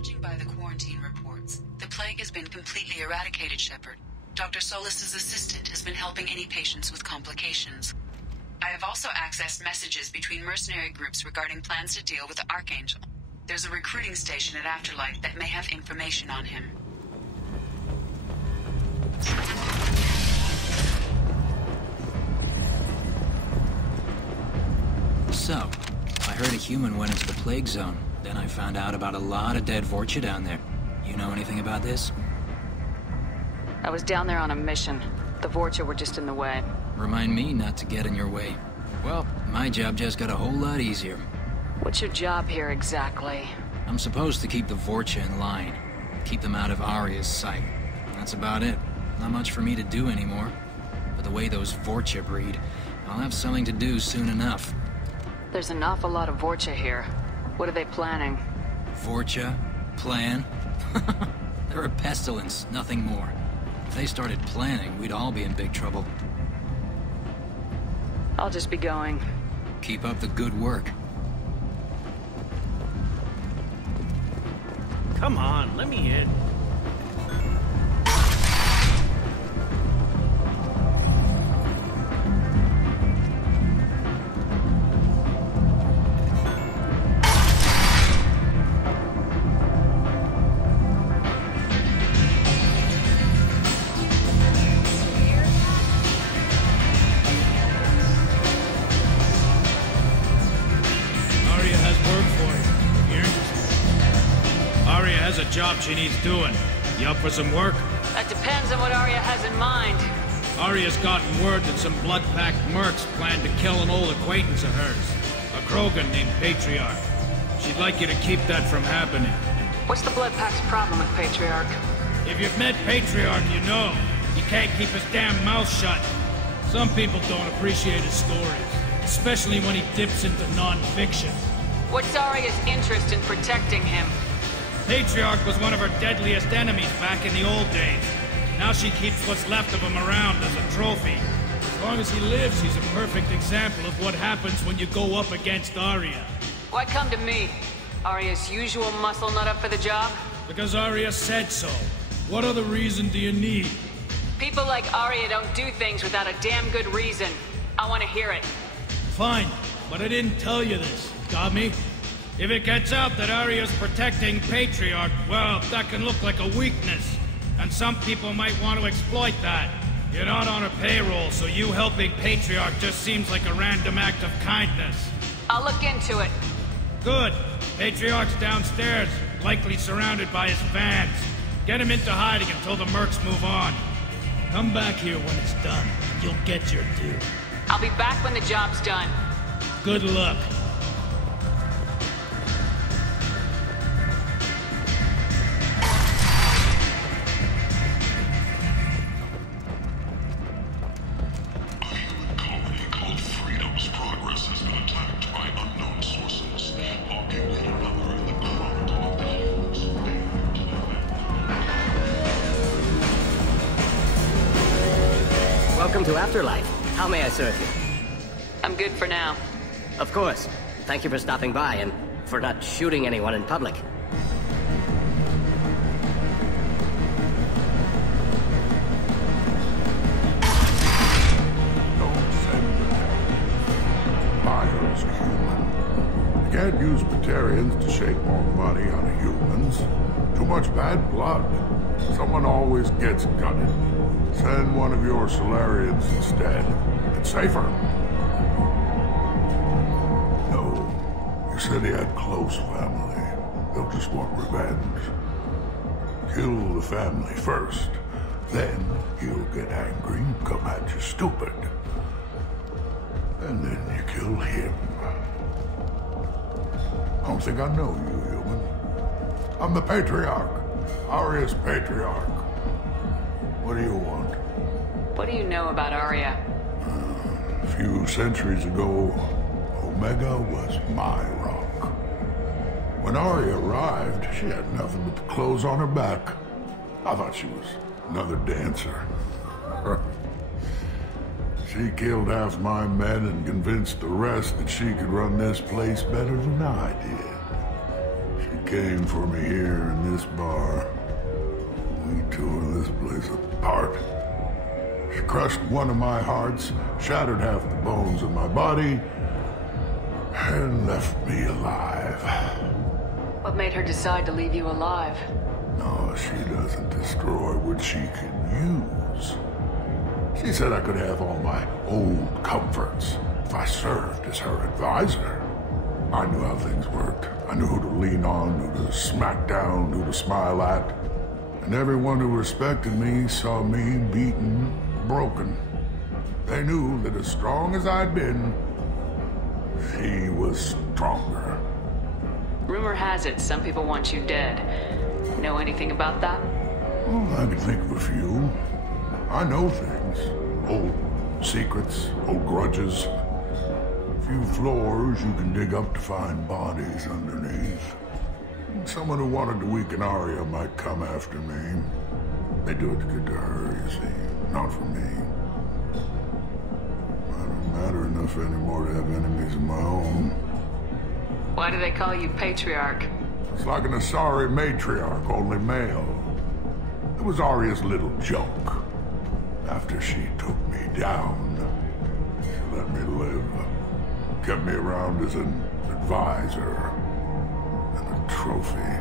Judging by the quarantine reports, the plague has been completely eradicated, Shepard. Dr. Solis's assistant has been helping any patients with complications. I have also accessed messages between mercenary groups regarding plans to deal with the Archangel. There's a recruiting station at Afterlife that may have information on him. So, I heard a human went into the plague zone. Then I found out about a lot of dead Vorcha down there. You know anything about this? I was down there on a mission. The Vorcha were just in the way. Remind me not to get in your way. Well, my job just got a whole lot easier. What's your job here exactly? I'm supposed to keep the Vorcha in line. Keep them out of Aria's sight. That's about it. Not much for me to do anymore. But the way those Vorcha breed, I'll have something to do soon enough. There's an awful lot of Vorcha here. What are they planning? Vorcha? Plan? They're a pestilence, nothing more. If they started planning, we'd all be in big trouble. I'll just be going. Keep up the good work. Come on, let me in. Job she needs doing. You up for some work? That depends on what Aria has in mind. Aria's gotten word that some blood-packed mercs plan to kill an old acquaintance of hers. A Krogan named Patriarch. She'd like you to keep that from happening. What's the blood-pack's problem with Patriarch? If you've met Patriarch, you know. He can't keep his damn mouth shut. Some people don't appreciate his stories. Especially when he dips into non-fiction. What's Aria's interest in protecting him? Patriarch was one of her deadliest enemies back in the old days. Now she keeps what's left of him around as a trophy. As long as he lives, he's a perfect example of what happens when you go up against Aria. Why come to me? Aria's usual muscle not up for the job? Because Aria said so. What other reason do you need? People like Aria don't do things without a damn good reason. I want to hear it. Fine, but I didn't tell you this. Got me? If it gets out that Aria's protecting Patriarch, well, that can look like a weakness. And some people might want to exploit that. You're not on her payroll, so you helping Patriarch just seems like a random act of kindness. I'll look into it. Good. Patriarch's downstairs, likely surrounded by his fans. Get him into hiding until the mercs move on. Come back here when it's done, and you'll get your due. I'll be back when the job's done. Good luck. Welcome to Afterlife. How may I serve you? I'm good for now. Of course. Thank you for stopping by and for not shooting anyone in public. Don't send them. Bio's human. You can't use Batarians to shake more money out of humans. Too much bad blood. Someone always gets gutted. Send one of your Solarians instead. It's safer. No. You said he had close family. They'll just want revenge. Kill the family first. Then he'll get angry and come at you stupid. And then you kill him. I don't think I know you, human. I'm the Patriarch. Aria's Patriarch. What do you want? What do you know about Aria? A few centuries ago, Omega was my rock. When Aria arrived, she had nothing but the clothes on her back. I thought she was another dancer. She killed half my men and convinced the rest that she could run this place better than I did. She came for me here in this bar. We tore this place apart. She crushed one of my hearts, shattered half the bones of my body, and left me alive. What made her decide to leave you alive? No, she doesn't destroy what she can use. She said I could have all my old comforts if I served as her advisor. I knew how things worked. I knew who to lean on, who to smack down, who to smile at. And everyone who respected me saw me beaten, broken. They knew that as strong as I'd been, she was stronger. Rumor has it some people want you dead. Know anything about that? Well, I can think of a few. I know things. Old secrets, old grudges. A few floors you can dig up to find bodies underneath. Someone who wanted to weaken Aria might come after me. They do it to get to her, you see, not for me. I don't matter enough anymore to have enemies of my own. Why do they call you Patriarch? It's like an Asari matriarch, only male. It was Aria's little joke. After she took me down, she let me live. Kept me around as an advisor and a trophy.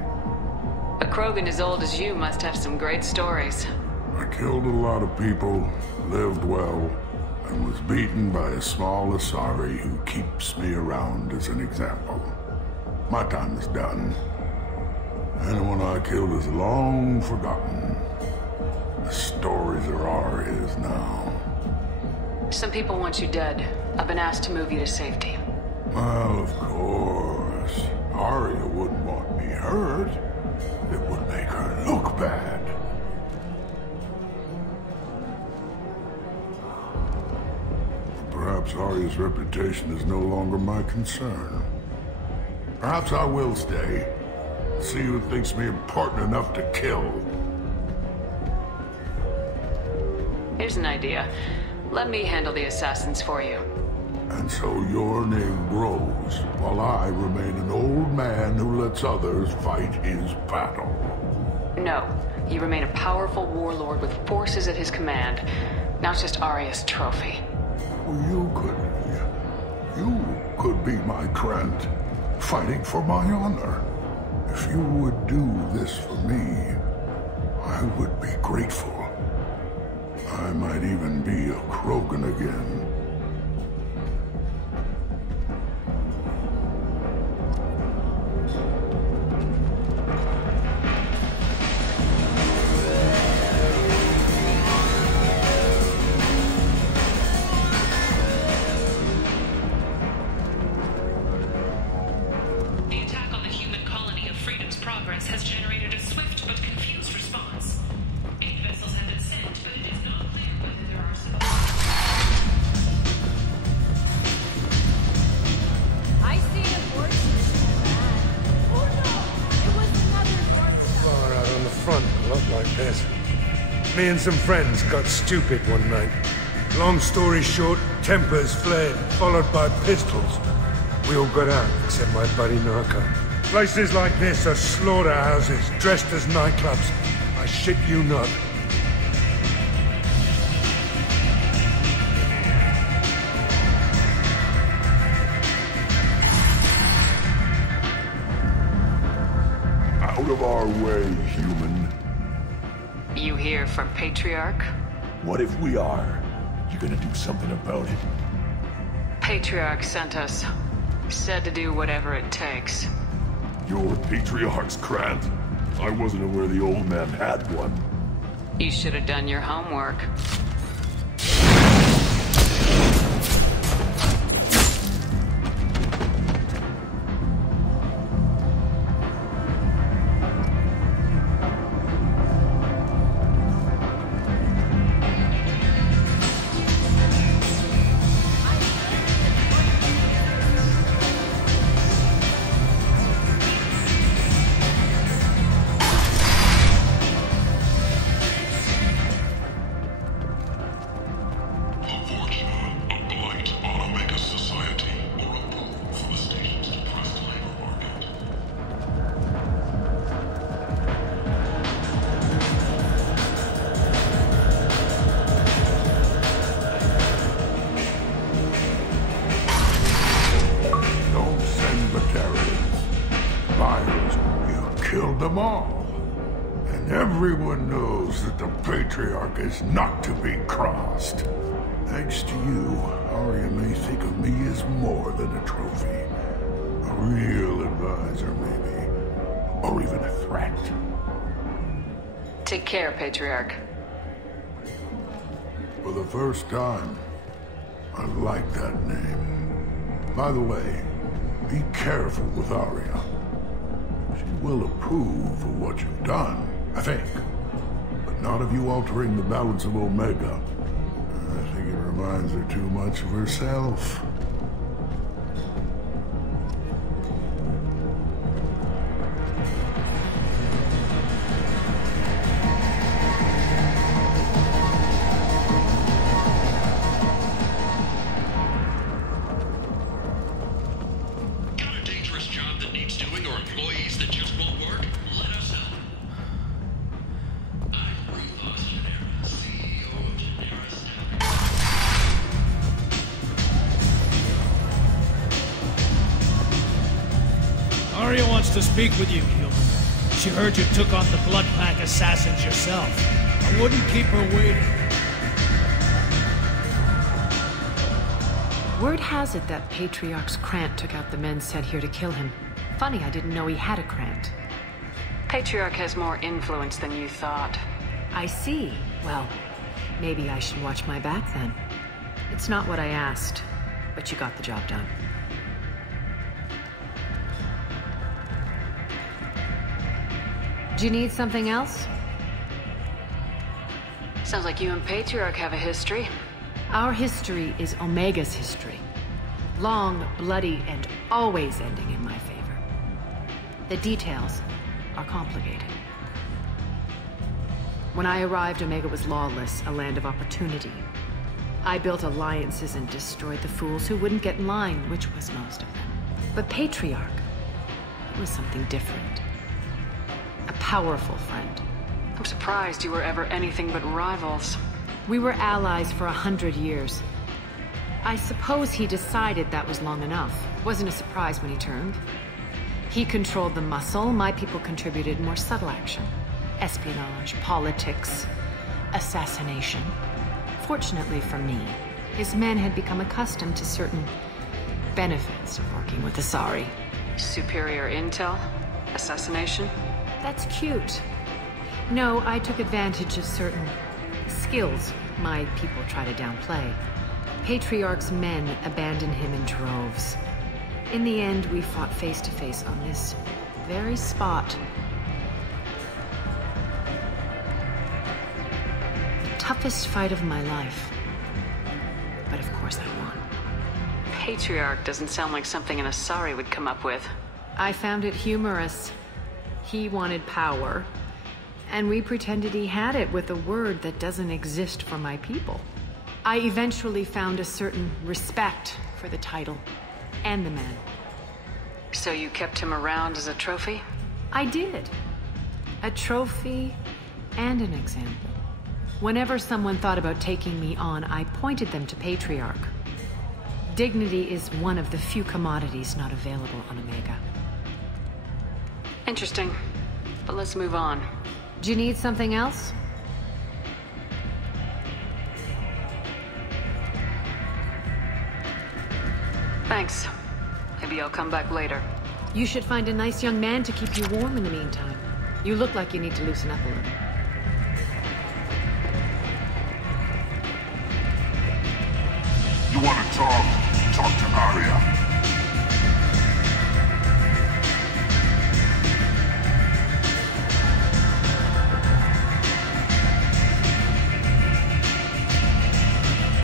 A Krogan as old as you must have some great stories. I killed a lot of people, lived well, and was beaten by a small Asari who keeps me around as an example. My time is done. Anyone I killed is long forgotten. The stories are Aria's now. Some people want you dead. I've been asked to move you to safety. Well, of course. Aria wouldn't want me hurt. It would make her look bad. Perhaps Aria's reputation is no longer my concern. Perhaps I will stay. See who thinks me important enough to kill. Here's an idea. Let me handle the assassins for you. And so your name grows, while I remain an old man who lets others fight his battle. No. You remain a powerful warlord with forces at his command. Now it's just Aria's trophy. Well, you could be my Trent, fighting for my honor. If you would do this for me, I would be grateful. I might even be a Krogan again. The attack on the human colony of Freedom's Progress has generated a swift but confused response. 8 vessels have been sent, but it is not clear whether there are some... I see a fortune. Oh no! It was another fortune. Far out on the front, a lot like this. Me and some friends got stupid one night. Long story short, tempers flared, followed by pistols. We all got out, except my buddy Narco. Places like this are slaughterhouses, dressed as nightclubs. I shit you not. Out of our way, human. You here for Patriarch? What if we are? You gonna do something about it? Patriarch sent us. Said to do whatever it takes. You're Patriarch's Grant? I wasn't aware the old man had one. You should have done your homework. killed them all. And everyone knows that the Patriarch is not to be crossed. Thanks to you, Aria may think of me as more than a trophy. A real advisor, maybe. Or even a threat. Take care, Patriarch. For the first time, I like that name. By the way, be careful with Aria. She will approve of what you've done, I think. But not of you altering the balance of Omega. I think it reminds her too much of herself. Got a dangerous job that needs doing or employees that just won't work? Let us help. I'm Rulos Genera, CEO of Genera Staffing. Aria wants to speak with you, human. She heard you took on the Blood Pack assassins yourself. I wouldn't keep her waiting. Word has it that Patriarch's Krant took out the men sent here to kill him. Funny, I didn't know he had a Krant. Patriarch has more influence than you thought. I see. Well, maybe I should watch my back then. It's not what I asked, but you got the job done. Do you need something else? Sounds like you and Patriarch have a history. Our history is Omega's history. Long, bloody, and always ending in my favor. The details are complicated. When I arrived, Omega was lawless, a land of opportunity. I built alliances and destroyed the fools who wouldn't get in line, which was most of them. But Patriarch was something different. A powerful friend. I'm surprised you were ever anything but rivals. We were allies for 100 years. I suppose he decided that was long enough. Wasn't a surprise when he turned. He controlled the muscle, my people contributed more subtle action. Espionage, politics, assassination. Fortunately for me, his men had become accustomed to certain benefits of working with Asari. Superior intel? Assassination? That's cute. No, I took advantage of certain skills my people try to downplay. Patriarch's men abandoned him in droves. In the end, we fought face to face on this very spot. The toughest fight of my life. But of course I won. Patriarch doesn't sound like something an Asari would come up with. I found it humorous. He wanted power. And we pretended he had it with a word that doesn't exist for my people. I eventually found a certain respect for the title and the man. So you kept him around as a trophy? I did. A trophy and an example. Whenever someone thought about taking me on, I pointed them to Patriarch. Dignity is one of the few commodities not available on Omega. Interesting. But let's move on. Do you need something else? Thanks. Maybe I'll come back later. You should find a nice young man to keep you warm in the meantime. You look like you need to loosen up a little. You want to talk? Talk to Aria.